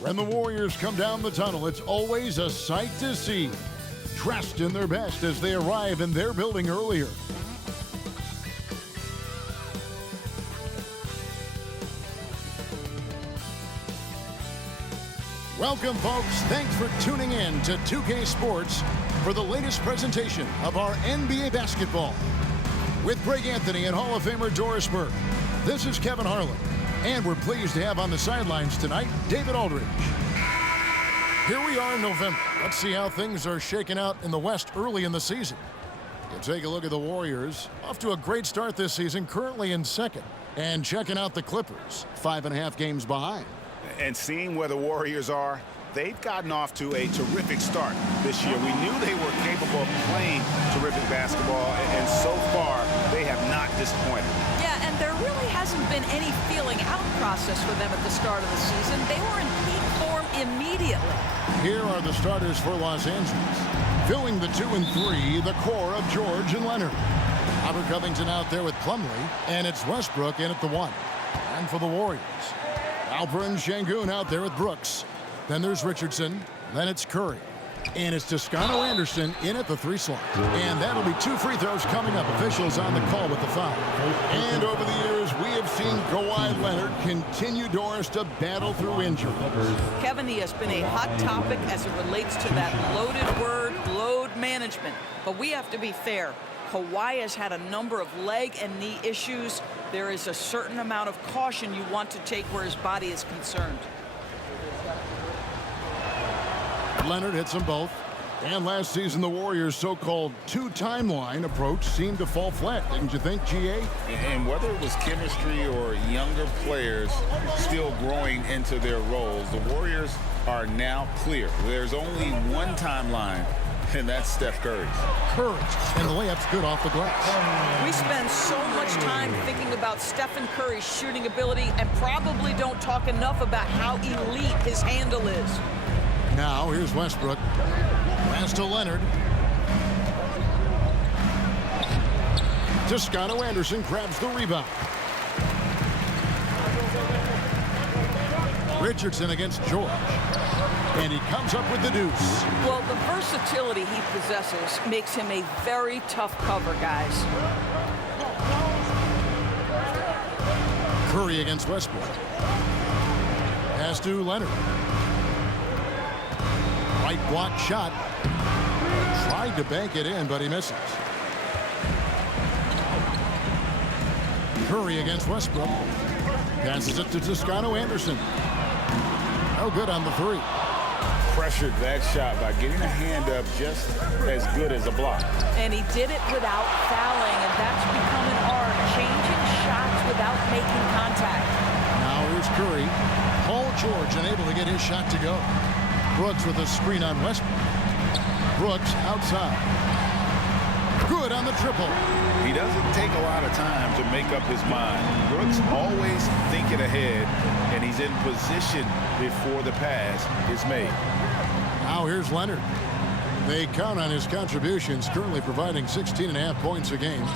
When the Warriors come down the tunnel, it's always a sight to see. Dressed in their best as they arrive in their building earlier. Welcome, folks. Thanks for tuning in to 2K Sports for the latest presentation of our NBA basketball. With Greg Anthony and Hall of Famer Doris Burke, this is Kevin Harlan. And we're pleased to have on the sidelines tonight, David Aldridge. Here we are in November. Let's see how things are shaking out in the West early in the season. You take a look at the Warriors. Off to a great start this season, currently in second. And checking out the Clippers, 5.5 games behind. And seeing where the Warriors are, they've gotten off to a terrific start this year. We knew they were capable of playing terrific basketball, and so far, they have not disappointed. Yeah, and there really hasn't been any feeling out process for them at the start of the season. They were in peak form immediately. Here are the starters for Los Angeles. Filling the 2 and 3, the core of George and Leonard. Robert Covington out there with Plumlee, and it's Westbrook in at the 1. And for the Warriors, Alperen Sengun out there with Brooks. Then there's Richardson. Then it's Curry. And it's Toscano Anderson in at the 3 slot. And that'll be 2 free throws coming up. Officials on the call with the foul. And over the years, we have seen Kawhi Leonard continue, Doris, to battle through injury. Kevin, he has been a hot topic as it relates to that loaded word, load management. But we have to be fair. Kawhi has had a number of leg and knee issues. There is a certain amount of caution you want to take where his body is concerned. Leonard hits them both. And last season, the Warriors' so-called 2-timeline approach seemed to fall flat, didn't you think, GA? And whether it was chemistry or younger players still growing into their roles, the Warriors are now clear. There's only one timeline, and that's Steph Curry's. Curry, and the layup's good off the glass. We spend so much time thinking about Stephen Curry's shooting ability and probably don't talk enough about how elite his handle is. Now, here's Westbrook. Pass to Leonard. Toscano Anderson grabs the rebound. Richardson against George. And he comes up with the deuce. Well, the versatility he possesses makes him a very tough cover, guys. Curry against Westbrook. Pass to Leonard. Right block shot. Tried to bank it in, but he misses. Curry against Westbrook. Passes it to Toscano Anderson. No good on the 3. Pressured that shot by getting a hand up just as good as a block. And he did it without fouling, and that's become an art, changing shots without making contact. Now here's Curry. Paul George unable to get his shot to go. Brooks with a screen on Westbrook. Brooks outside. Good on the triple. He doesn't take a lot of time to make up his mind. Brooks always thinking ahead, and he's in position before the pass is made. Now here's Leonard. They count on his contributions, currently providing 16.5 points a game.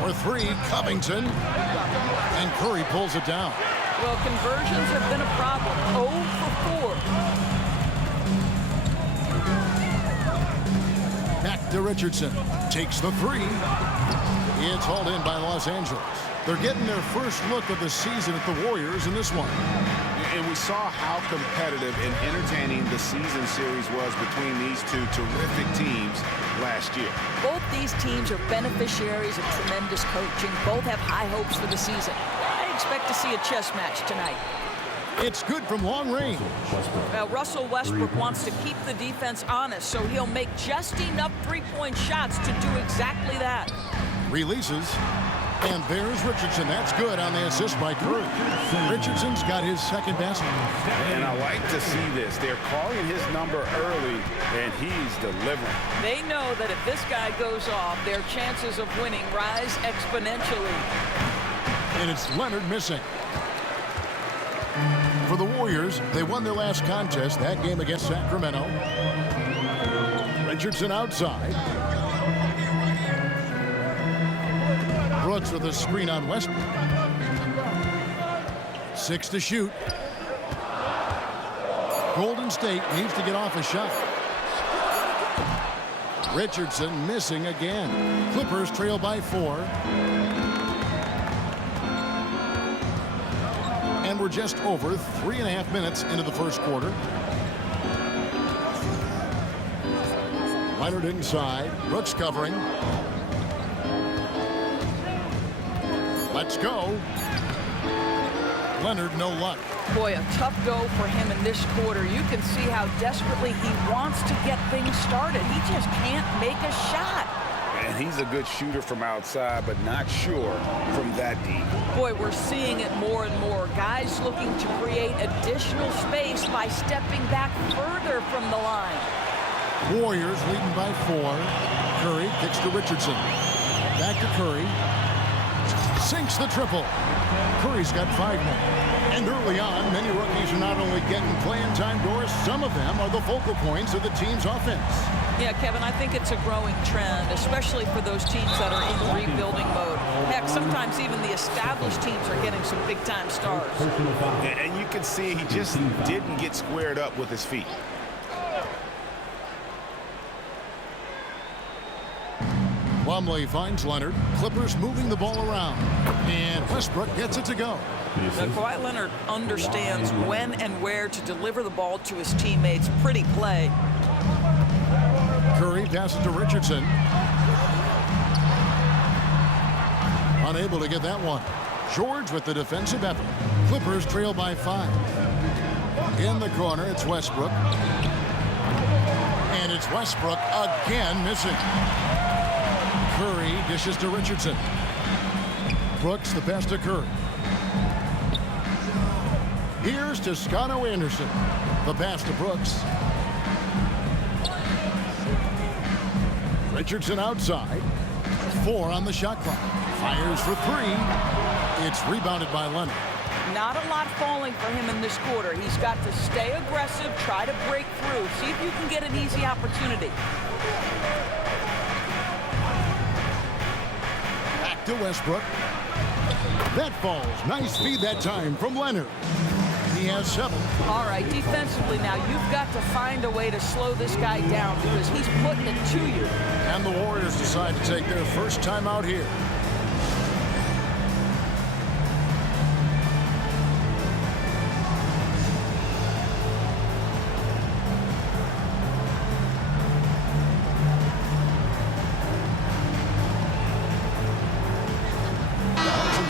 For 3, Covington. And Curry pulls it down. Well, conversions have been a problem. 0 for 4. Back to Richardson. Takes the 3. It's hauled in by Los Angeles. They're getting their first look of the season at the Warriors in this one. And we saw how competitive and entertaining the season series was between these two terrific teams last year. Both these teams are beneficiaries of tremendous coaching. Both have high hopes for the season. I expect to see a chess match tonight. It's good from long range. Well, Russell Westbrook wants to keep the defense honest, so he'll make just enough three-point shots to do exactly that. Releases. And there's Richardson. That's good on the assist by Curry. Richardson's got his second basket. And I like to see this. They're calling his number early, and he's delivering. They know that if this guy goes off, their chances of winning rise exponentially. And it's Leonard missing. For the Warriors, they won their last contest, that game against Sacramento. Richardson outside. Brooks with a screen on Westbrook. 6 to shoot. Golden State needs to get off a shot. Richardson missing again. Clippers trail by 4. And we're just over 3.5 minutes into the first quarter. Leonard inside. Brooks covering. Let's go. Leonard, no luck. Boy, a tough go for him in this quarter. You can see how desperately he wants to get things started. He just can't make a shot. And he's a good shooter from outside, but not sure from that deep. Boy, we're seeing it more and more. Guys looking to create additional space by stepping back further from the line. Warriors leading by 4. Curry kicks to Richardson. Back to Curry. Sinks the triple. Curry's got 5 more. And early on, many rookies are not only getting playing time, Doris, some of them are the focal points of the team's offense. Yeah, Kevin, I think it's a growing trend, especially for those teams that are in rebuilding mode. Heck, sometimes even the established teams are getting some big-time stars. And you can see he just didn't get squared up with his feet. Plumlee finds Leonard. Clippers moving the ball around. And Westbrook gets it to go. Now, Kawhi Leonard understands when and where to deliver the ball to his teammates. Pretty play. Curry passes to Richardson. Unable to get that one. George with the defensive effort. Clippers trail by 5. In the corner, it's Westbrook. And it's Westbrook again missing. Curry dishes to Richardson. Brooks the pass to Curry. Here's Toscano Anderson. The pass to Brooks. Richardson outside. 4 on the shot clock. Fires for 3. It's rebounded by Leonard. Not a lot falling for him in this quarter. He's got to stay aggressive, try to break through, see if you can get an easy opportunity. Back to Westbrook. That falls. Nice feed that time from Leonard. He has 7. All right, defensively now, you've got to find a way to slow this guy down because he's putting it to you. And the Warriors decide to take their first time out here.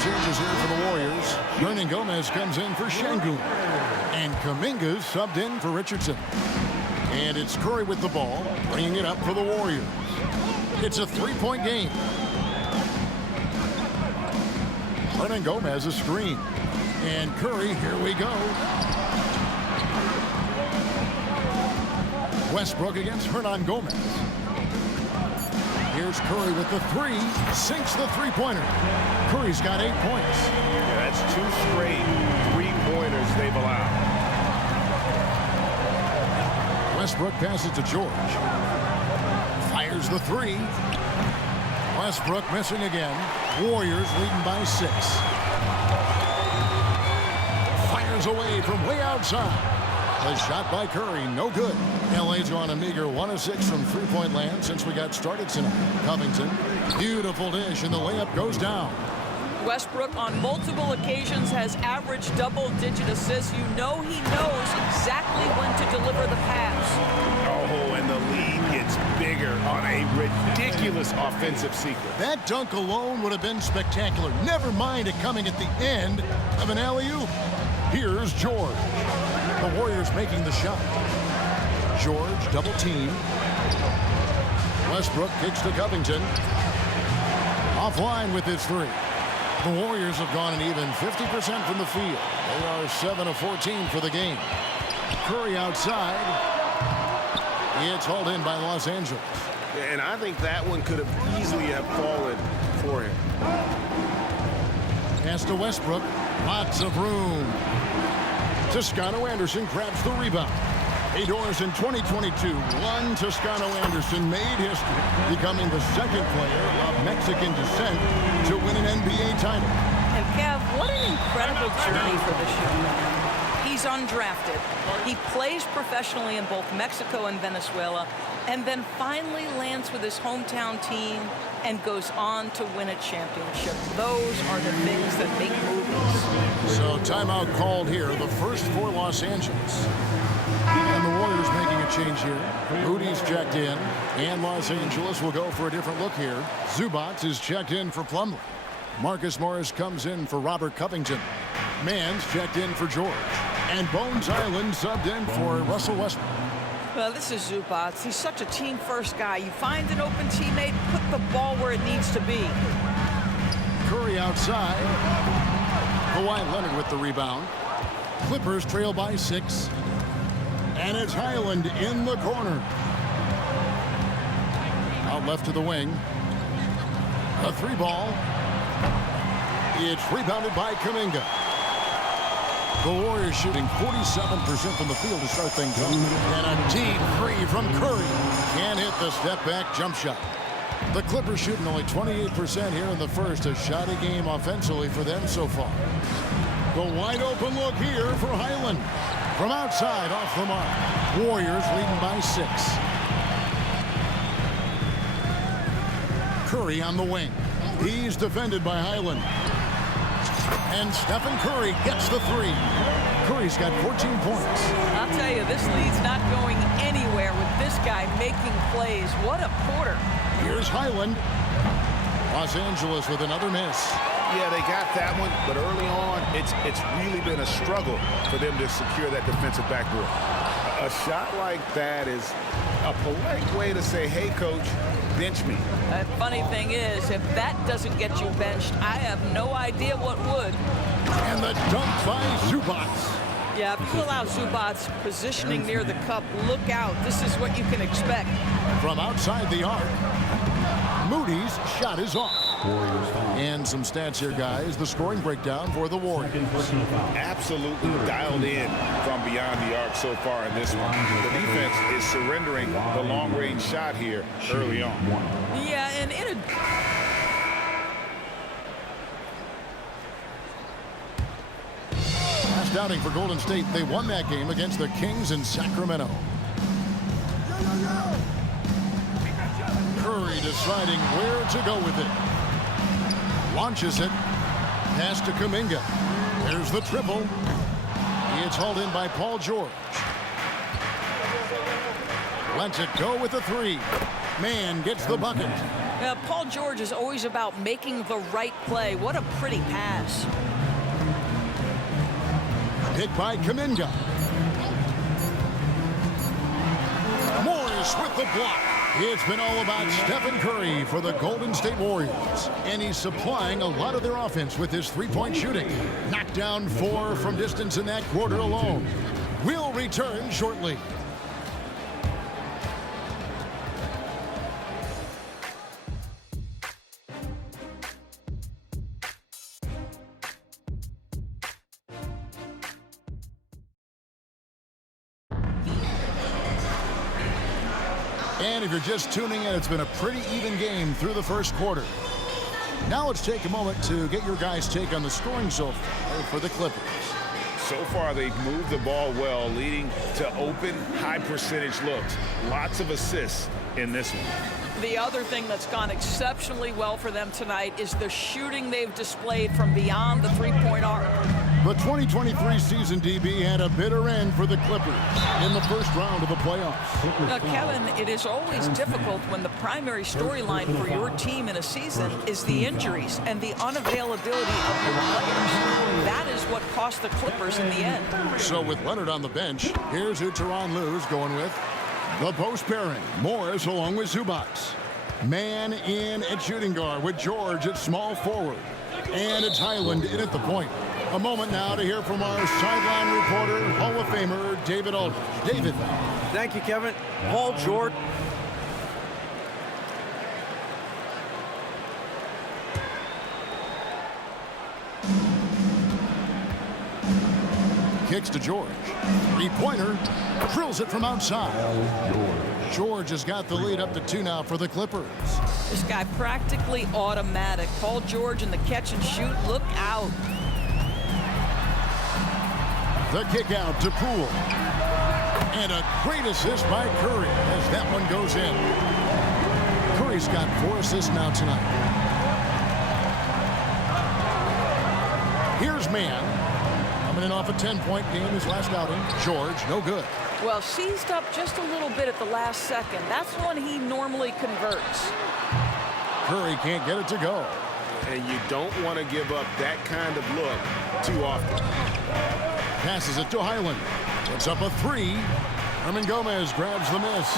Changes here for the Warriors. Hernan Gomez comes in for Şengün. And Kuminga's subbed in for Richardson. And it's Curry with the ball, bringing it up for the Warriors. It's a 3-point game. Hernan Gomez a screen. And Curry, here we go. Westbrook against Hernan Gomez. Here's Curry with the 3. Sinks the three-pointer. Curry's got 8 points. Yeah, that's 2 straight three-pointers they've allowed. Westbrook passes to George. Fires the 3. Westbrook missing again. Warriors leading by 6. Fires away from way outside. The shot by Curry, no good. LA's gone a meager 1 of 6 from three-point land since we got started tonight. Covington, beautiful dish, and the layup goes down. Westbrook on multiple occasions has averaged double-digit assists. You know he knows exactly when to deliver the pass. Oh, and the lead gets bigger on a ridiculous offensive sequence. That dunk alone would have been spectacular. Never mind it coming at the end of an alley-oop. Here's George. The Warriors making the shot. George double team. Westbrook kicks to Covington. Offline with his 3. The Warriors have gone an even 50% from the field. They are 7 of 14 for the game. Curry outside. It's hauled in by Los Angeles. And I think that one could have easily have fallen for him. Pass to Westbrook. Lots of room. Toscano Anderson grabs the rebound. Hey, Doris, in 2022, one Toscano Anderson made history, becoming the second player of Mexican descent to win an NBA title. And Kev, what an incredible journey for this young man. He's He's undrafted. He plays professionally in both Mexico and Venezuela, and then finally lands with his hometown team and goes on to win a championship. Those are the things that make movies. So timeout called here, the first for Los Angeles. And the Warriors making a change here. Moody's checked in, and Los Angeles will go for a different look here. Zubac is checked in for Plumlee. Marcus Morris comes in for Robert Covington. Mann's checked in for George. And Bones Hyland subbed in for Russell Westbrook. Well, this is Zubac. He's such a team-first guy. You find an open teammate, put the ball where it needs to be. Curry outside. Kawhi Leonard with the rebound. Clippers trail by 6. And it's Hyland in the corner. Out left to the wing. A 3-ball. It's rebounded by Kuminga. The Warriors shooting 47% from the field to start things off. And a deep three from Curry. Can't hit the step-back jump shot. The Clippers shooting only 28% here in the first. A shot a game offensively for them so far. The wide open look here for Hyland. From outside, off the mark. Warriors leading by 6. Curry on the wing. He's defended by Hyland. And Stephen Curry gets the 3. Curry's got 14 points. I'll tell you, this lead's not going anywhere with this guy making plays. What a quarter. Here's Hyland. Los Angeles with another miss. Yeah, they got that one, but early on, it's really been a struggle for them to secure that defensive backboard. A shot like that is a polite way to say, hey, coach, bench me. The funny thing is, if that doesn't get you benched, I have no idea what would. And the dunk by Zubac. Yeah, if you allow Zubac positioning near the cup, look out. This is what you can expect. From outside the arc, Moody's shot is off. And some stats here, guys. The scoring breakdown for the Warriors. Absolutely dialed in from beyond the arc so far in this one. The defense is surrendering the long-range shot here early on. Yeah, and in a... Last outing for Golden State. They won that game against the Kings in Sacramento. Curry deciding where to go with it. Launches it. Pass to Kuminga. There's the triple. It's hauled in by Paul George. Lets it go with the 3. Mann gets the bucket. Paul George is always about making the right play. What a pretty pass. Hit by Kuminga. Morris with the block. It's been all about Stephen Curry for the Golden State Warriors. And he's supplying a lot of their offense with his three-point shooting. Knocked down 4 from distance in that quarter alone. We'll return shortly. And if you're just tuning in, it's been a pretty even game through the first quarter. Now let's take a moment to get your guys' take on the scoring so far for the Clippers. So far, they've moved the ball well, leading to open, high-percentage looks. Lots of assists in this one. The other thing that's gone exceptionally well for them tonight is the shooting they've displayed from beyond the three-point arc. The 2023 season, DB, had a bitter end for the Clippers in the first round of the playoffs. Now, Kevin, it is always difficult when the primary storyline for your team in a season is the injuries and the unavailability of your players. That is what cost the Clippers in the end. So with Leonard on the bench, here's who Tyronn Lue's going with. The post pairing, Morris along with Zubac. Mann in at shooting guard with George at small forward. And it's Hyland in at the point. A moment now to hear from our sideline reporter, Hall of Famer David Aldridge. David. Thank you, Kevin. Paul George. Kicks to George. Three-pointer. Drills it from outside. George has got the lead up to 2 now for the Clippers. This guy practically automatic. Paul George in the catch and shoot. Look out. The kick out to Poole. And a great assist by Curry as that one goes in. Curry's got 4 assists now tonight. Here's Mann. Coming in off a 10-point game his last outing. George, no good. Well, seized up just a little bit at the last second. That's when he normally converts. Curry can't get it to go. And you don't want to give up that kind of look too often. Passes it to Highland. Puts up a 3. Hernangomez grabs the miss.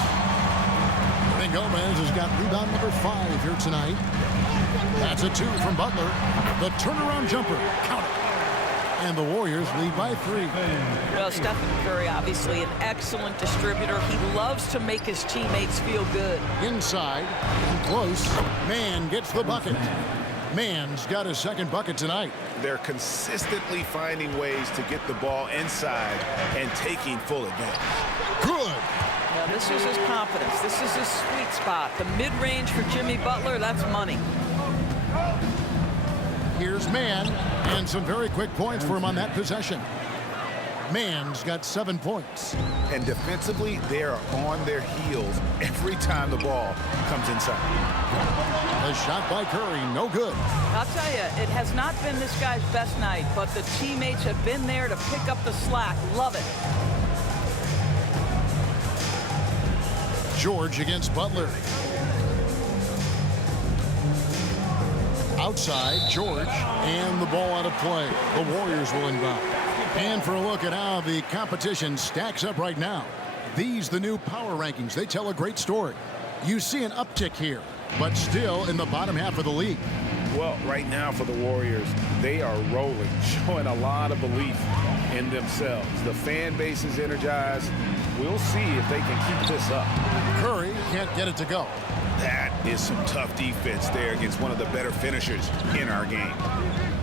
Hernangomez has got rebound number 5 here tonight. That's a 2 from Butler. The turnaround jumper. Count it. And the Warriors lead by 3. Well, Stephen Curry, obviously an excellent distributor. He loves to make his teammates feel good. Inside and close. Mann gets the bucket. Mann's got his second bucket tonight. They're consistently finding ways to get the ball inside and taking full advantage. Good. Now, this is his confidence. This is his sweet spot. The mid-range for Jimmy Butler, that's money. Here's Mann, and some very quick points for him on that possession. Mann's got 7 points. And defensively, they are on their heels every time the ball comes inside. A shot by Curry, no good. I'll tell you, it has not been this guy's best night, but the teammates have been there to pick up the slack. Love it. George against Butler. Outside, George, and the ball out of play. The Warriors will inbound. And for a look at how the competition stacks up right now. These, the new power rankings, they tell a great story. You see an uptick here, but still in the bottom half of the league. Well, right now for the Warriors, they are rolling, showing a lot of belief in themselves. The fan base is energized. We'll see if they can keep this up. Curry can't get it to go. That is some tough defense there against one of the better finishers in our game.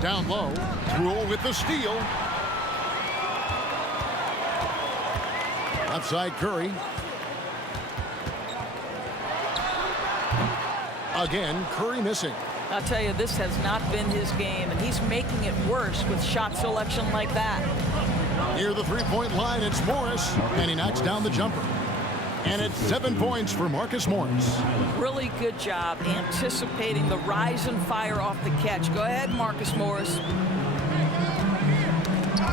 Down low, Rule with the steal. Outside Curry. Again, Curry missing. I'll tell you, this has not been his game, and he's making it worse with shot selection like that. Near the three-point line, it's Morris, and he knocks down the jumper. And it's 7 points for Marcus Morris. Really good job anticipating the rise and fire off the catch. Go ahead, Marcus Morris.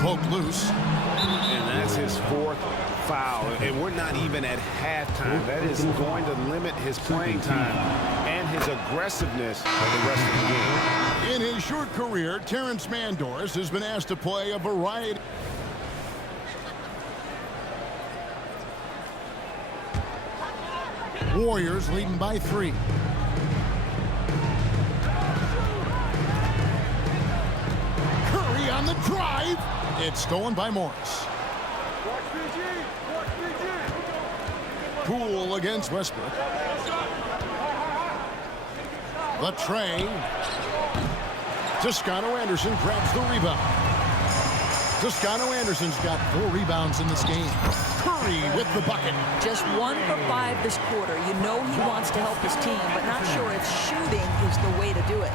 Poked loose. And that's his 4th foul. And we're not even at halftime. That is going to limit his playing time and his aggressiveness for the rest of the game. In his short career, Terrence Mandors has been asked to play a variety. Warriors leading by 3. Curry on the drive. It's stolen by Morris. Poole against Westbrook. The tray. Toscano Anderson grabs the rebound. Toscano Anderson's got 4 rebounds in this game. Curry with the bucket. Just 1 for 5 this quarter. You know he wants to help his team, but not sure if shooting is the way to do it.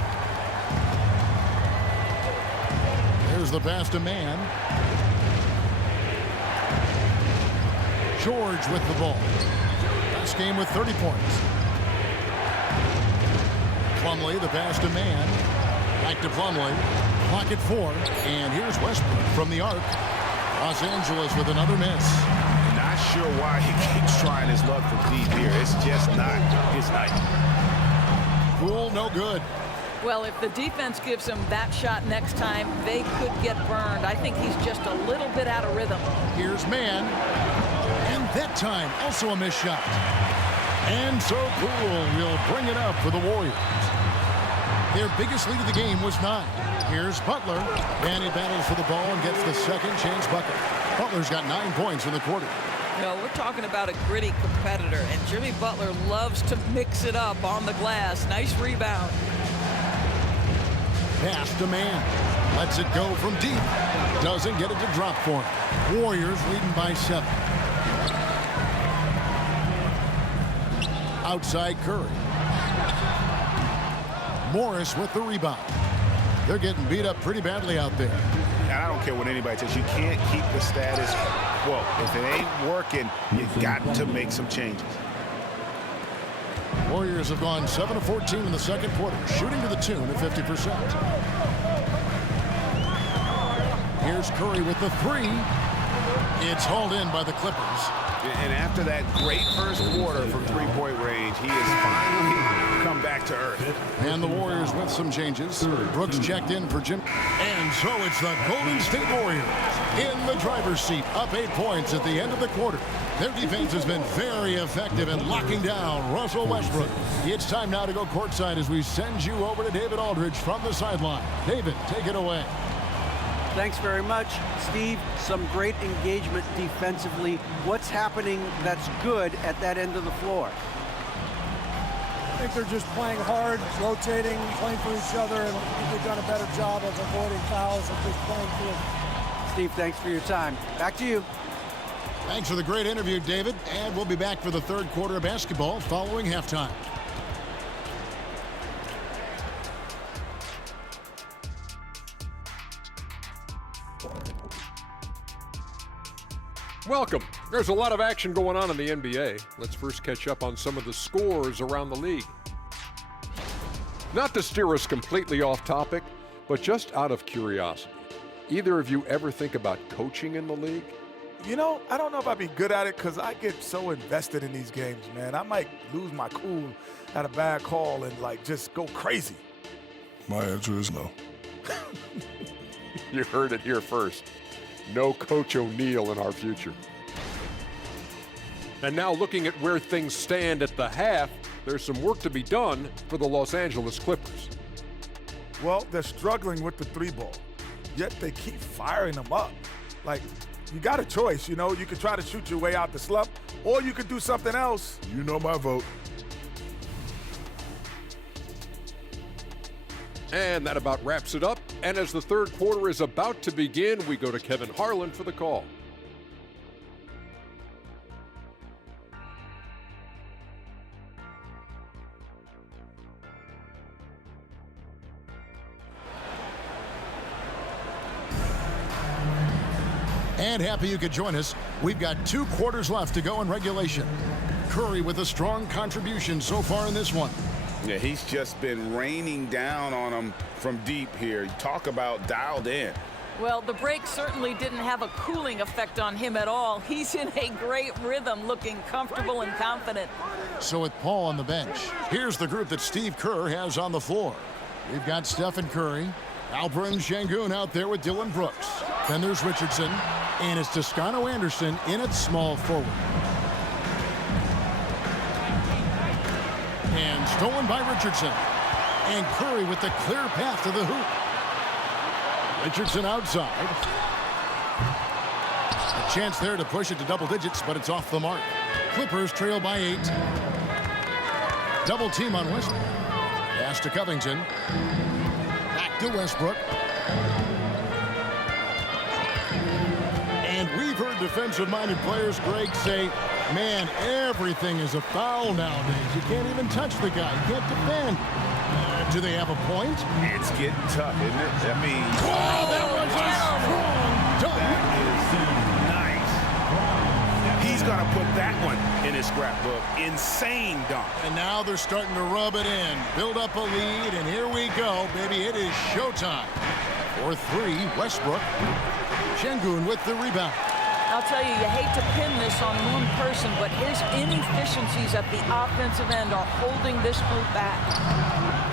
Here's the pass to Mann. George with the ball. Last game with 30 points. Plumlee, the pass to Mann. Back to Plumlee. Clock at 4. And here's Westbrook from the arc. Los Angeles with another miss. Not sure why he keeps trying his luck from deep here. It's just not his night. Poole, no good. Well, if the defense gives him that shot next time, they could get burned. I think he's just a little bit out of rhythm. Here's Mann. And that time, also a missed shot. And so Poole will bring it up for the Warriors. Their biggest lead of the game was 9. Here's Butler, and he battles for the ball and gets the second chance bucket. Butler's got 9 points in the quarter. You know, we're talking about a gritty competitor, and Jimmy Butler loves to mix it up on the glass. Nice rebound. Pass to Mann. Lets it go from deep. Doesn't get it to drop for him. Warriors leading by 7. Outside Curry. Morris with the rebound. They're getting beat up pretty badly out there. I don't care what anybody says, you can't keep the status quo. If it ain't working, you got to make some changes. Warriors have gone 7 of 14 in the second quarter, shooting to the tune of 50%. Here's Curry with the three. It's hauled in by the Clippers. And after that great first quarter from three-point range, he has finally come back to earth. And the Warriors with some changes. Brooks checked in for Jim. And so it's the Golden State Warriors in the driver's seat, up 8 points at the end of the quarter. Their defense has been very effective in locking down Russell Westbrook. It's time now to go courtside as we send you over to David Aldridge from the sideline. David, take it away. Thanks very much, Steve. Some great engagement defensively. What's happening that's good at that end of the floor? I think they're just playing hard, rotating, playing for each other, and I think they've done a better job of avoiding fouls and just playing through. Steve, thanks for your time. Back to you. Thanks for the great interview, David. And we'll be back for the third quarter of basketball following halftime. Welcome. There's a lot of action going on in the NBA. Let's first catch up on some of the scores around the league. Not to steer us completely off topic, but just out of curiosity. Either of you ever think about coaching in the league? You know, I don't know if I'd be good at it because I get so invested in these games, man. I might lose my cool at a bad call and, like, just go crazy. My answer is no. You heard it here first. No Coach O'Neal in our future. And now looking at where things stand at the half, there's some work to be done for the Los Angeles Clippers. Well, they're struggling with the three ball, yet they keep firing them up. Like, you got a choice, you know. You could try to shoot your way out the slump, or you could do something else. You know my vote. And that about wraps it up. And as the third quarter is about to begin, we go to Kevin Harlan for the call. And happy you could join us. We've got 2 quarters left to go in regulation. Curry with a strong contribution so far in this one. Yeah, he's just been raining down on them from deep here. Talk about dialed in. Well, the break certainly didn't have a cooling effect on him at all. He's in a great rhythm, looking comfortable and confident. So with Paul on the bench, here's the group that Steve Kerr has on the floor. We've got Stephen Curry, Alperen Sengun out there with Dylan Brooks. Then there's Richardson, and it's Toscano Anderson in at small forward. And stolen by Richardson. And Curry with the clear path to the hoop. Richardson outside. A chance there to push it to double digits, but it's off the mark. Clippers trail by 8. Double team on Westbrook. Pass to Covington. Back to Westbrook. And we've heard defensive-minded players, Greg, say, man, everything is a foul nowadays. You can't even touch the guy. You can't defend. Do they have a point? It's getting tough, isn't it? I mean, That was a strong dunk. that is nice. He's going to put that one in his scrapbook. Insane dunk. And now they're starting to rub it in. Build up a lead, and here we go, baby. It is showtime. For 3, Westbrook. Sengun with the rebound. I'll tell you, you hate to pin this on one person, but his inefficiencies at the offensive end are holding this group back.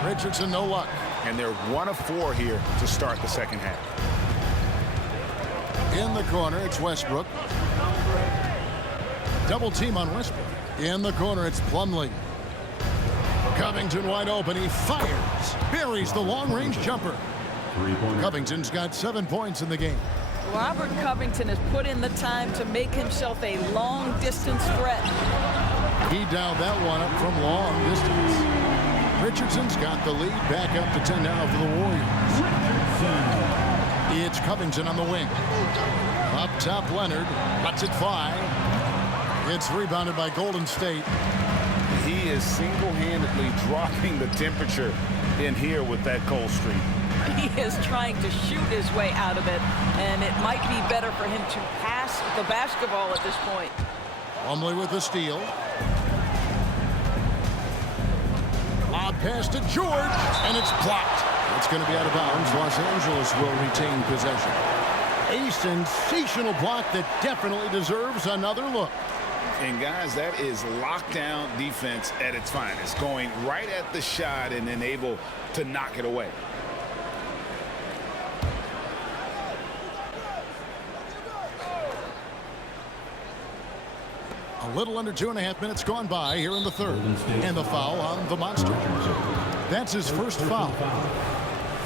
Richardson, no luck. And they're 1 of 4 here to start the second half. In the corner, it's Westbrook. Double team on Westbrook. In the corner, it's Plumlee. Covington wide open. He fires. Buries the long-range jumper. Covington's got 7 points in the game. Robert Covington has put in the time to make himself a long-distance threat. He dialed that one up from long distance. Richardson's got the lead back up to 10 now for the Warriors. It's Covington on the wing. Up top, Leonard lets it fly. It's rebounded by Golden State. He is single-handedly dropping the temperature in here with that cold streak. He is trying to shoot his way out of it, and it might be better for him to pass the basketball at this point. Plumlee with the steal. Lob pass to George, and it's blocked. It's going to be out of bounds. Los Angeles will retain possession. A sensational block that definitely deserves another look. And guys, that is lockdown defense at its finest, going right at the shot and then able to knock it away. A little under 2.5 minutes gone by here in the third. And the foul on the Monster. That's his first foul.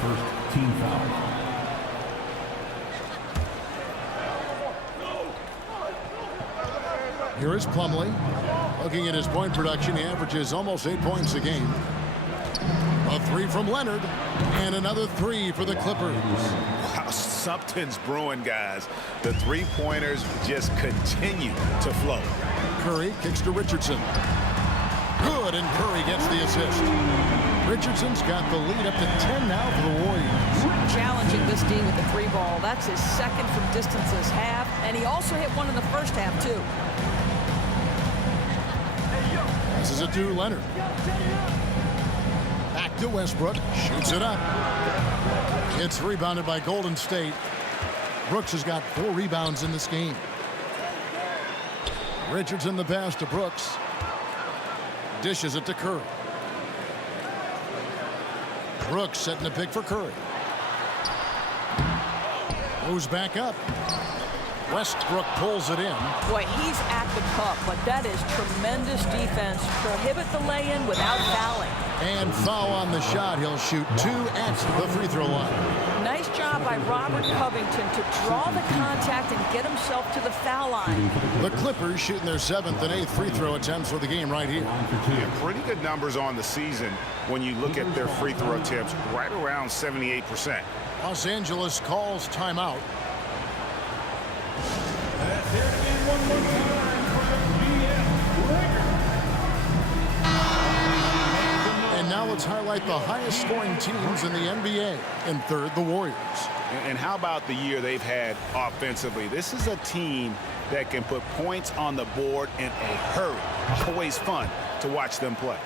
First team foul. Here is Plumlee. Looking at his point production, he averages almost 8 points a game. A three from Leonard, and another three for the Clippers. Wow, something's brewing, guys. The three-pointers just continue to flow. Curry kicks to Richardson. Good, and Curry gets the assist. Richardson's got the lead up to 10 now for the Warriors. Challenging this D with the three ball. That's his second from distance this half, and he also hit one in the first half, too. This is it to Leonard. Back to Westbrook. Shoots it up. It's rebounded by Golden State. Brooks has got 4 rebounds in this game. Richardson the pass to Brooks. Dishes it to Curry. Brooks setting the pick for Curry. Goes back up. Westbrook pulls it in. Boy, he's at the cup, but that is tremendous defense. Prohibit the lay-in without fouling. And foul on the shot. He'll shoot 2 at the free throw line. Nice job by Robert Covington to draw the contact and get himself to the foul line. The Clippers shooting their 7th and 8th free throw attempts for the game right here. Yeah, pretty good numbers on the season when you look at their free throw attempts, right around 78%. Los Angeles calls timeout. And now let's highlight the highest scoring teams in the NBA. In third, the Warriors. And how about the year they've had offensively? This is a team that can put points on the board in a hurry. Always fun to watch them play.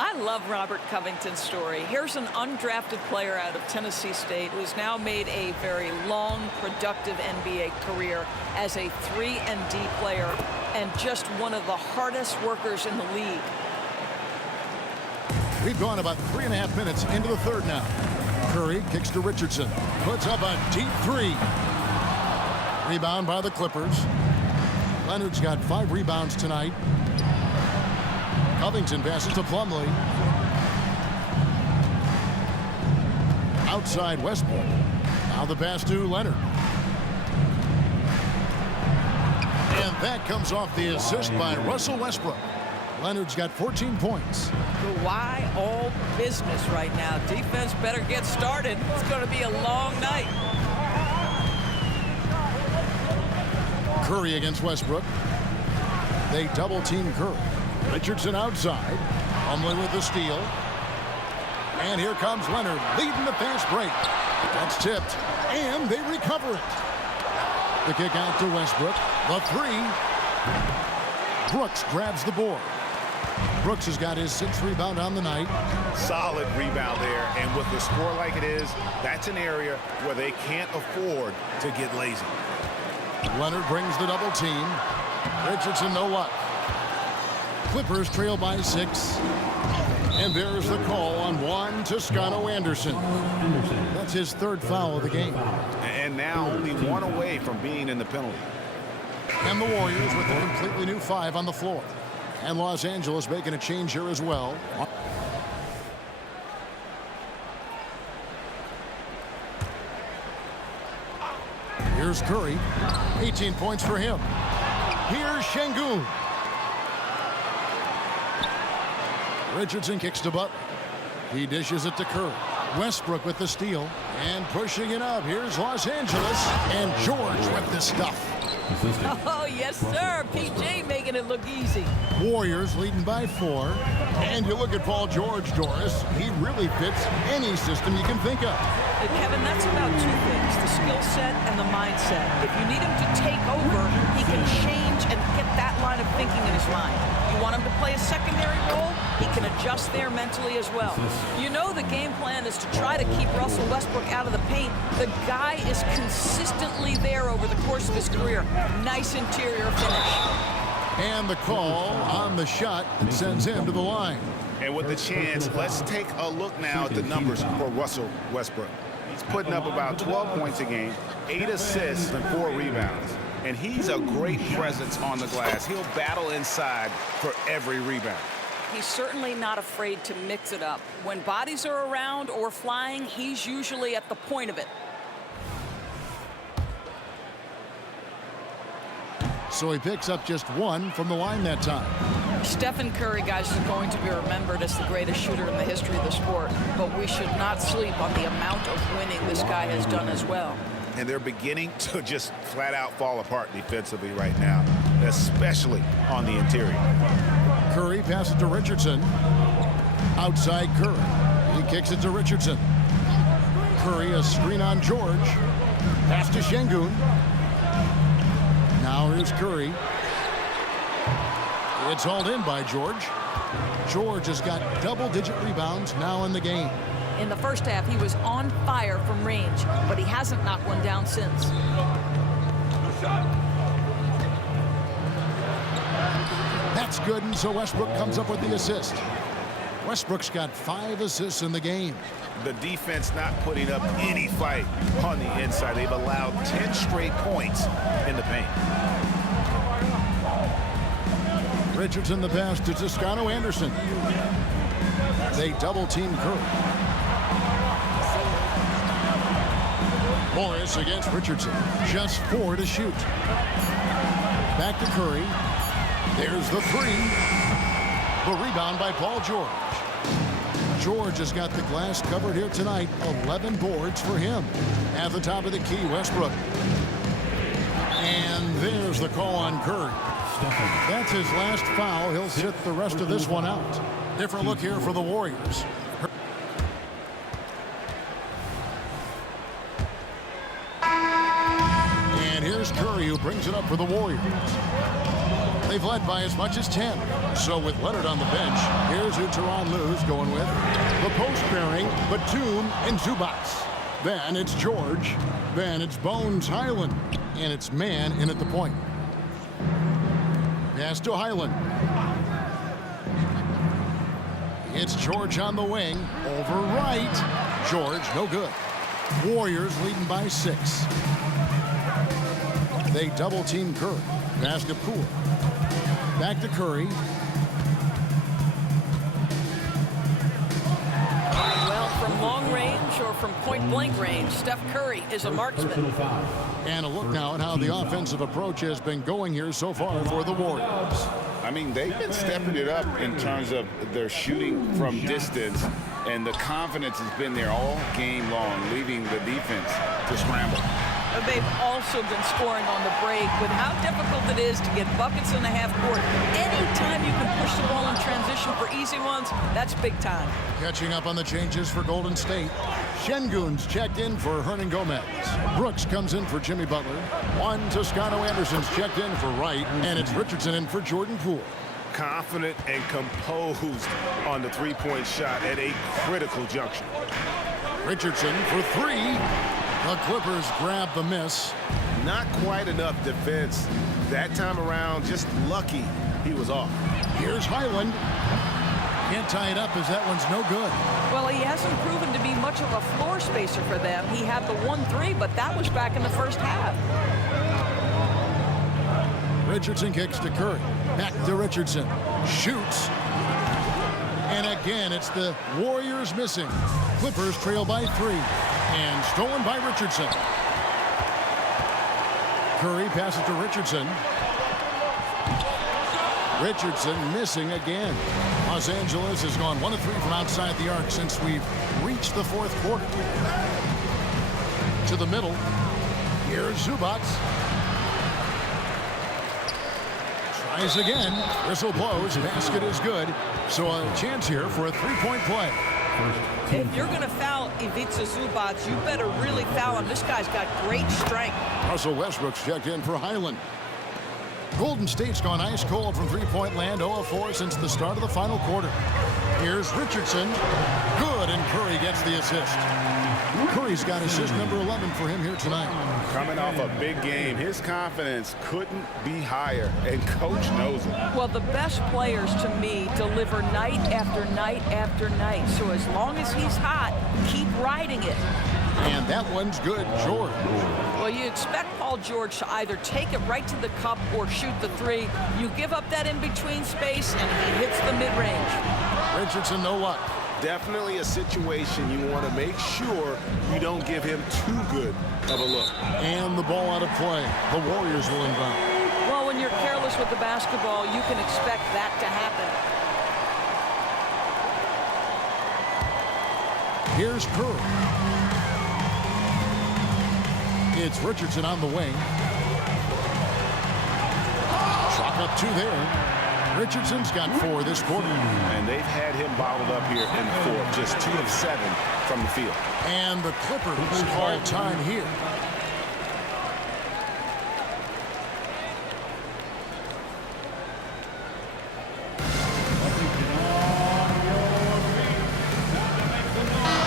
I love Robert Covington's story. Here's an undrafted player out of Tennessee State who's now made a very long, productive NBA career as a 3-and-D player and just one of the hardest workers in the league. We've gone about 3.5 minutes into the third now. Curry kicks to Richardson. Puts up a deep three. Rebound by the Clippers. Leonard's got 5 rebounds tonight. Covington passes to Plumlee. Outside Westbrook. Now the pass to Leonard. And that comes off the assist by Russell Westbrook. Leonard's got 14 points. Kawhi all business right now. Defense better get started. It's going to be a long night. Curry against Westbrook. They double team Curry. Richardson outside. Plumlee with the steal. And here comes Leonard leading the fast break. That's tipped. And they recover it. The kick out to Westbrook. The three. Brooks grabs the board. Brooks has got his 6th rebound on the night. Solid rebound there. And with the score like it is, that's an area where they can't afford to get lazy. Leonard brings the double team. Richardson no luck. Clippers trail by 6. And there's the call on Juan Toscano Anderson. That's his 3rd foul of the game. And now only 1 away from being in the penalty. And the Warriors with a completely new 5 on the floor. And Los Angeles making a change here as well. Here's Curry. 18 points for him. Here's Şengün. Richardson kicks to Butler. He dishes it to Curry. Westbrook with the steal. And pushing it up. Here's Los Angeles. And George with the stuff. Assistant. Oh, yes, sir. PJ making it look easy. Warriors leading by 4. And you look at Paul George, Doris. He really fits any system you can think of. Kevin, that's about 2 things, the skill set and the mindset. If you need him to take over, he can change and get that line of thinking in his mind. You want him to play a secondary role, he can adjust there mentally as well. You know the game plan is to try to keep Russell Westbrook out of the paint. The guy is consistently there over the course of his career. Nice interior finish. And the call on the shot that sends him to the line. And with the chance, let's take a look now at the numbers for Russell Westbrook. He's putting up about 12 points a game, 8 assists, and 4 rebounds. And he's a great presence on the glass. He'll battle inside for every rebound. He's certainly not afraid to mix it up. When bodies are around or flying, he's usually at the point of it. So he picks up just 1 from the line that time. Stephen Curry, guys, is going to be remembered as the greatest shooter in the history of the sport, but we should not sleep on the amount of winning this guy has done as well. And they're beginning to just flat out fall apart defensively right now, especially on the interior. Curry passes to Richardson. Outside Curry. He kicks it to Richardson. Curry, a screen on George. Pass to Şengün. Now here's Curry. It's hauled in by George. George has got double-digit rebounds now in the game. In the first half, he was on fire from range, but he hasn't knocked one down since. That's good, and so Westbrook comes up with the assist. Westbrook's got 5 assists in the game. The defense not putting up any fight on the inside. They've allowed 10 straight points in the paint. Richardson the pass to Toscano Anderson. They double-team Curry. Morris against Richardson. Just 4 to shoot. Back to Curry. There's the 3. The rebound by Paul George. George has got the glass covered here tonight. 11 boards for him. At the top of the key, Westbrook. And there's the call on Curry. That's his last foul. He'll sit the rest of this one out. Different look here for the Warriors. And here's Curry, who brings it up for the Warriors. They've led by as much as 10. So with Leonard on the bench, here's who Tyronn Lue's going with. The post pairing, Batum and Zubac. Then it's George. Then it's Bones Hyland. And it's man in at the point. Pass to Hyland. It's George on the wing. Over right. George, no good. Warriors leading by 6. They double-team Curry. Pass to Poole. Back to Curry. Well, from long range or from point-blank range, Steph Curry is a marksman. And a look now at how the offensive approach has been going here so far for the Warriors. I mean, they've been stepping it up in terms of their shooting from distance, and the confidence has been there all game long, leaving the defense to scramble. They've also been scoring on the break. With how difficult it is to get buckets in the half court, anytime you can push the ball in transition for easy ones, that's big time. Catching up on the changes for Golden State. Şengün's checked in for Hernan Gomez. Brooks comes in for Jimmy Butler. Toscano Anderson's checked in for Wright, and it's Richardson in for Jordan Poole. Confident and composed on the three-point shot at a critical juncture. Richardson for 3. The Clippers grab the miss. Not quite enough defense that time around. Just lucky he was off. Here's Hyland. Can't tie it up as that one's no good. Well, he hasn't proven to be much of a floor spacer for them. He had the 1-3, but that was back in the first half. Richardson kicks to Curry. Back to Richardson. Shoots. And again, it's the Warriors missing. Clippers trail by 3. And stolen by Richardson. Curry passes to Richardson. Richardson missing again. Los Angeles has gone 1 of 3 from outside the arc since we've reached the 4th quarter. To the middle. Here's Zubac. Tries again. Whistle blows. Basket is good. So a chance here for a three-point play. If you're going to foul Ivica Zubac, you better really foul him. This guy's got great strength. Russell Westbrook's checked in for Highland. Golden State's gone ice cold from three-point land, 0 of 4 since the start of the final quarter. Here's Richardson. Good, and Curry gets the assist. Curry's got assist number 11 for him here tonight. Coming off a big game, his confidence couldn't be higher, and coach knows it. Well, the best players to me deliver night after night after night. So as long as he's hot, keep riding it. And that one's good, George. Well, you expect Paul George to either take it right to the cup or shoot the three. You give up that in-between space, and he hits the mid-range. Richardson, no luck. Definitely a situation you want to make sure you don't give him too good of a look. And the ball out of play. The Warriors will inbound. Well, when you're careless with the basketball, you can expect that to happen. Here's Curry. It's Richardson on the wing. Shot up 2 there. Richardson's got 4 this quarter. And they've had him bottled up here in the fourth, just 2 of 7 from the field. And the Clippers call time here.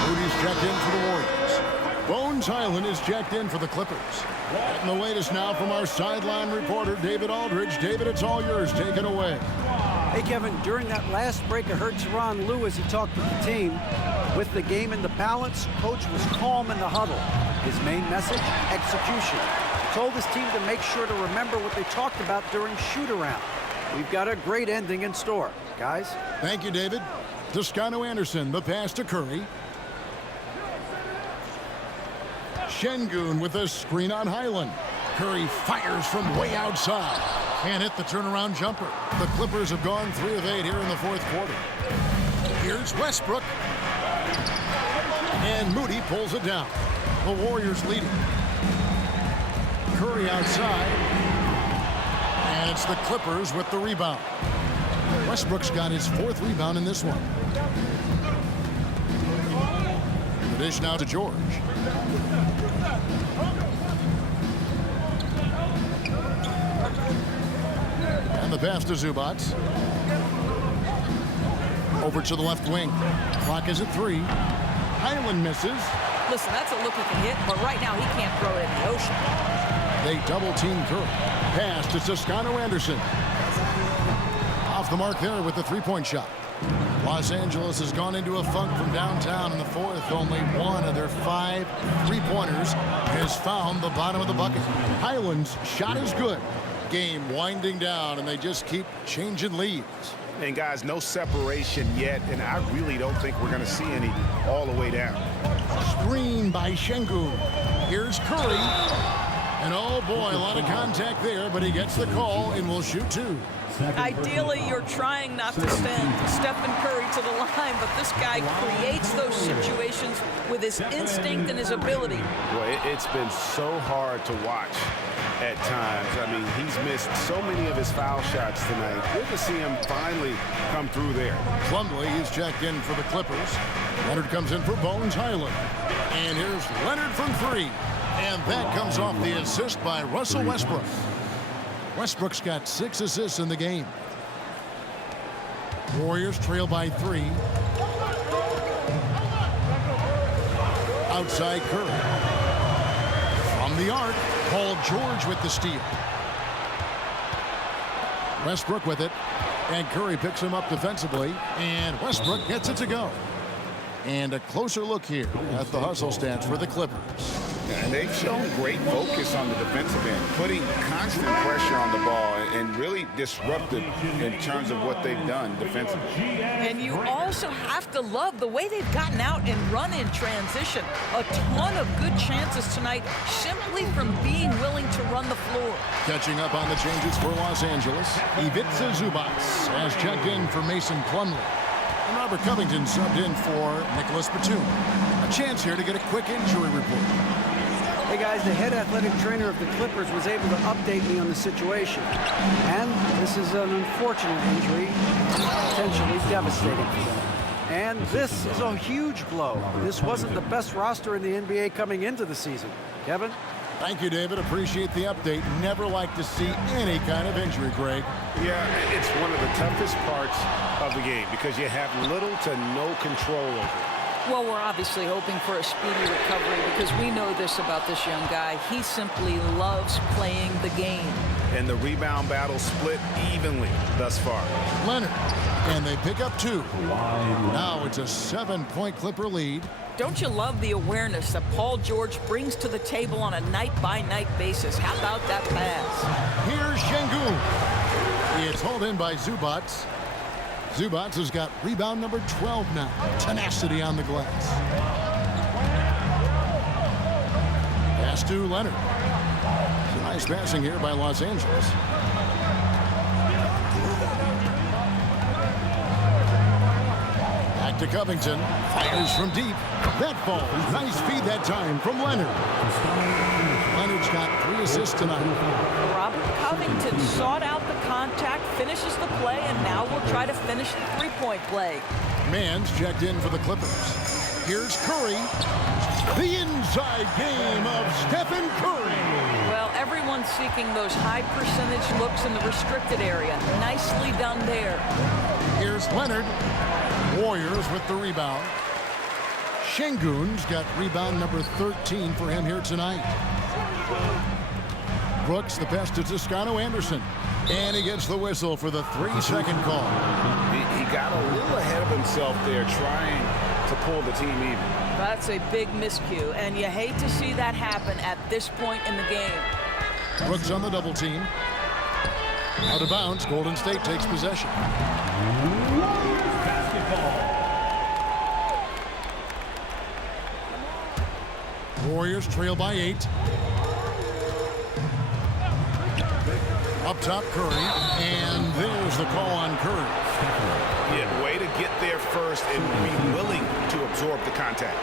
Moody's checked in for the Warriors. Bones Highland is checked in for the Clippers. And the latest now from our sideline reporter, David Aldridge. David, it's all yours. Take it away. Hey, Kevin, during that last break, I heard Tyronn Lue as he talked with the team. With the game in the balance, coach was calm in the huddle. His main message, execution. He told his team to make sure to remember what they talked about during shoot-around. We've got a great ending in store, guys. Thank you, David. Toscano Anderson, the pass to Curry. Şengün with a screen on Highland. Curry fires from way outside. Can't hit the turnaround jumper. The Clippers have gone 3 of 8 here in the fourth quarter. Here's Westbrook. And Moody pulls it down. The Warriors leading. Curry outside. And it's the Clippers with the rebound. Westbrook's got his 4th rebound in this one. The dish now to George. And the pass to Zubac. Over to the left wing. Clock is at 3. Highland misses. Listen, that's a look he can hit, but right now he can't throw it in the ocean. They double-team Curry. Pass to Toscano Anderson. Off the mark there with the three-point shot. Los Angeles has gone into a funk from downtown in the fourth. Only 1 of their 5 three-pointers has found the bottom of the bucket. Highland's shot is good. Game winding down, and they just keep changing leads. And guys, no separation yet, and I really don't think we're going to see any all the way down. Screen by Şengün. Here's Curry. And oh boy, a lot of contact there, but he gets the call and will shoot 2. Ideally, you're trying not to send Stephen Curry to the line, but this guy creates those situations with his instinct and his ability. Boy, it's been so hard to watch at times. I mean, he's missed so many of his foul shots tonight. Good to see him finally come through there. Plumlee is checked in for the Clippers. Leonard comes in for Bones Highland. And here's Leonard from 3. And that comes off the assist by Russell Westbrook. Westbrook's got 6 assists in the game. Warriors trail by 3. Outside Curry. From the arc, Paul George with the steal. Westbrook with it. And Curry picks him up defensively. And Westbrook gets it to go. And a closer look here at the hustle stats for the Clippers. And they've shown great focus on the defensive end, putting constant pressure on the ball and really disruptive in terms of what they've done defensively. And you also have to love the way they've gotten out and run in transition. A ton of good chances tonight simply from being willing to run the floor. Catching up on the changes for Los Angeles, Ivica Zubac has checked in for Mason Plumlee. And Robert Covington subbed in for Nicholas Batum. A chance here to get a quick injury report. Hey guys, the head athletic trainer of the Clippers was able to update me on the situation. And this is an unfortunate injury, potentially devastating for them. And this is a huge blow. This wasn't the best roster in the NBA coming into the season. Kevin? Thank you, David. Appreciate the update. Never like to see any kind of injury, Greg. Yeah, it's one of the toughest parts of the game because you have little to no control over it. Well, we're obviously hoping for a speedy recovery because we know this about this young guy. He simply loves playing the game. And the rebound battle split evenly thus far. Leonard, and they pick up 2. Now it's a 7-point Clipper lead. Don't you love the awareness that Paul George brings to the table on a night-by-night basis? How about that pass? Here's Şengün. It's hauled in by Zubac. Zubac has got rebound number 12 now. Tenacity on the glass. Pass to Leonard. Nice passing here by Los Angeles. Back to Covington. Fires from deep. That falls. Nice feed that time from Leonard. Leonard's got 3 assists tonight. Robert Covington sought out the contact, finishes the play, and now we'll try to finish the three-point play. Mann's checked in for the Clippers. Here's Curry. The inside game of Stephen Curry. Well, everyone's seeking those high percentage looks in the restricted area. Nicely done there. Here's Leonard. Warriors with the rebound. Şengün's got rebound number 13 for him here tonight. Brooks, the pass to Toscano Anderson. And he gets the whistle for the 3-second call. He got a little ahead of himself there trying to pull the team even. That's a big miscue, and you hate to see that happen at this point in the game. Brooks on the double team. Out of bounds, Golden State takes possession. Warriors trail by 8. Up top, Curry, and there's the call on Curry. Yeah, way to get there first and be willing to absorb the contact.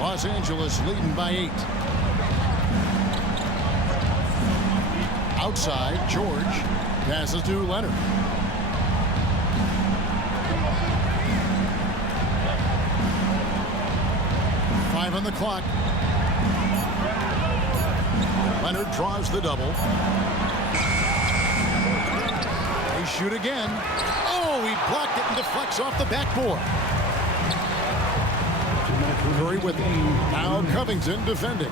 Los Angeles leading by 8. Outside, George passes to Leonard. On the clock. Leonard draws the double. They shoot again. Oh, he blocked it and deflects off the backboard. Curry with it. Now Covington defending.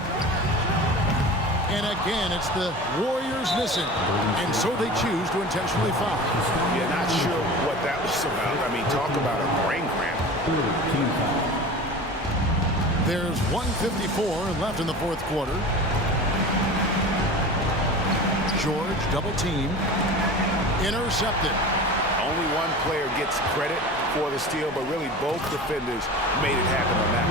And again, it's the Warriors missing. And so they choose to intentionally foul. Yeah, not sure what that was about. I mean, talk about a brain cramp. There's 1:54 left in the fourth quarter. George double team. Intercepted. Only one player gets credit for the steal, but really both defenders made it happen on that.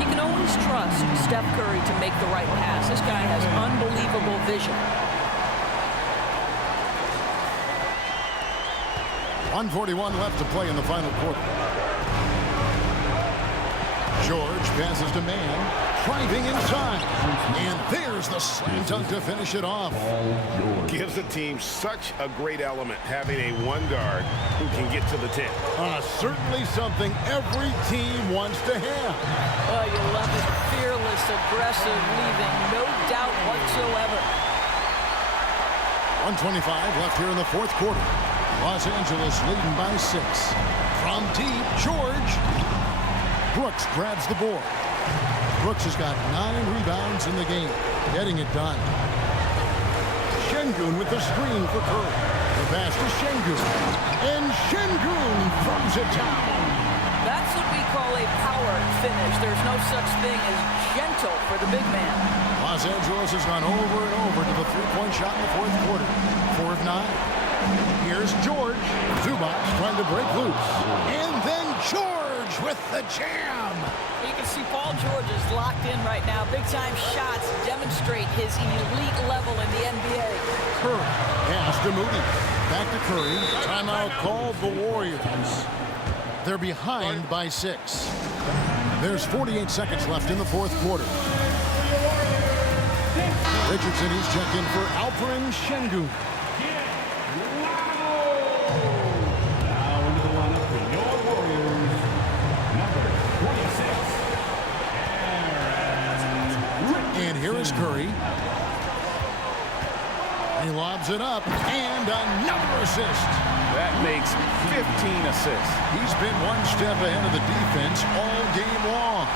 You can always trust Steph Curry to make the right pass. This guy has unbelievable vision. 1:41 left to play in the final quarter. George passes to Mann, driving inside. And there's the slam dunk to finish it off. Gives the team such a great element having a one guard who can get to the 10. Certainly something every team wants to have. Oh, you love it. Fearless, aggressive, leaving no doubt whatsoever. 1:25 left here in the fourth quarter. Los Angeles leading by 6. From deep, George. Brooks grabs the board. Brooks has got 9 rebounds in the game, getting it done. Şengün with the screen for Curry. The pass to Şengün. And Şengün throws it down. That's what we call a power finish. There's no such thing as gentle for the big man. Los Angeles has gone over and over to the three-point shot in the fourth quarter. 4 of 9. Here's George. Zubac trying to break loose. And then George with the jam. You can see See, Paul George is locked in right now. Big-time shots demonstrate his elite level in the NBA. Curry pass to Moody. Back to Curry. Timeout called the Warriors. They're behind by 6. There's 48 seconds left in the fourth quarter. Richardson, he's checked in for Alperen Şengün. Now into the lineup for your Warriors, number 26, And here is Curry. He lobs it up, and another assist. That makes 15 assists. He's been one step ahead of the defense all game long.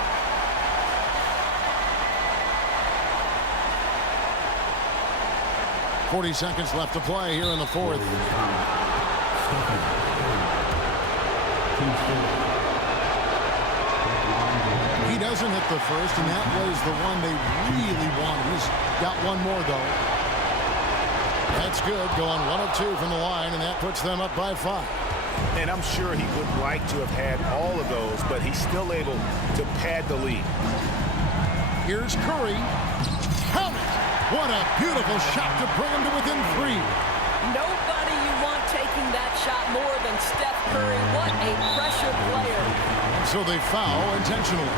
.40 seconds left to play here in the fourth. He doesn't hit the first, and that was the one they really wanted. He's got one more, though. That's good, going 1 of 2 from the line, and that puts them up by 5. And I'm sure he would like to have had all of those, but he's still able to pad the lead. Here's Curry. Count it! What a beautiful shot to bring him to within 3. Nobody you want taking that shot more than Steph Curry. What a pressure player. So they foul intentionally.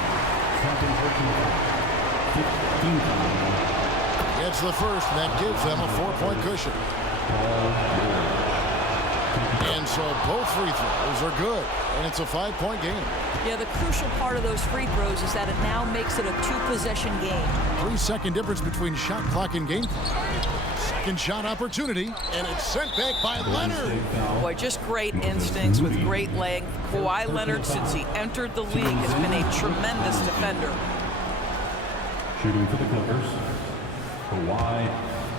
It's the first, and that gives them a 4-point cushion. And so both free throws are good, and it's a 5-point game. Yeah, the crucial part of those free throws is that it now makes it a 2-possession game. 3-second difference between shot clock and game clock. Second shot opportunity, and it's sent back by Leonard. Boy, just great instincts with great length. Kawhi Leonard, since he entered the league, has been a tremendous defender. shooting for the Clippers. Kawhi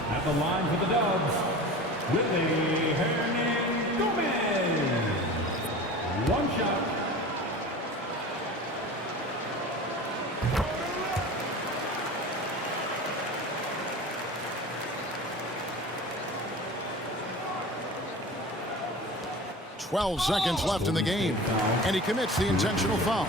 at the line for the Dubs. Willie Hernangomez. One shot. .12 seconds left in the game, and he commits the intentional foul.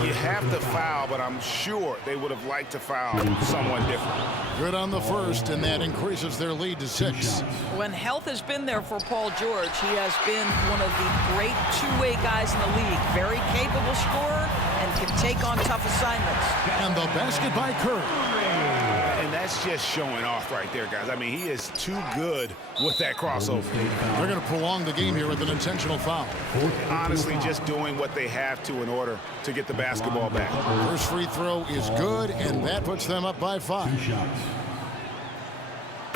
You have to foul, but I'm sure they would have liked to foul someone different. Good on the first, and that increases their lead to 6. When health has been there for Paul George, he has been one of the great two-way guys in the league. Very capable scorer and can take on tough assignments. And the basket by Curry. And that's just showing off right there, guys. I mean, he is too good with that crossover. They're going to prolong the game here with an intentional foul. Honestly, just doing what they have to in order to get the basketball back. First free throw is good, and that puts them up by 5.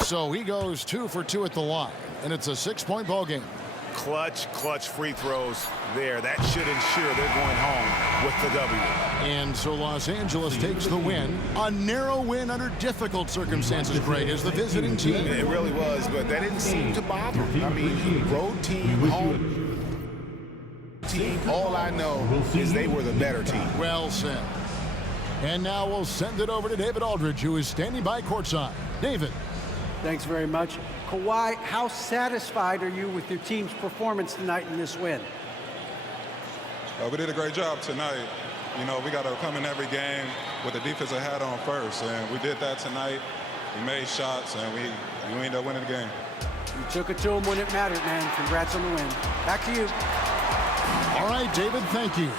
So he goes 2 for 2 at the line, and it's a 6-point ball game. Clutch free throws there. That should ensure they're going home with the W. And so Los Angeles takes the win. A narrow win under difficult circumstances, Greg, as the visiting team. It really was, but that didn't seem to bother him. I mean, road team, home team, all I know is they were the better team. Well said. And now we'll send it over to David Aldridge, who is standing by courtside. David. Thanks very much. Kawhi, how satisfied are you with your team's performance tonight in this win? We did a great job tonight. You know, we got to come in every game with the defensive hat on first, and we did that tonight. We made shots, and we ended up winning the game. You took it to them when it mattered, man. Congrats on the win. Back to you. All right, David, thank you.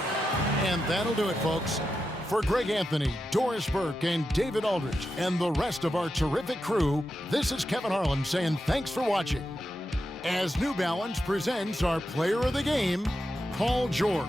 And that'll do it, folks. For Greg Anthony, Doris Burke, and David Aldridge, and the rest of our terrific crew, this is Kevin Harlan saying thanks for watching. As New Balance presents our player of the game, Paul George.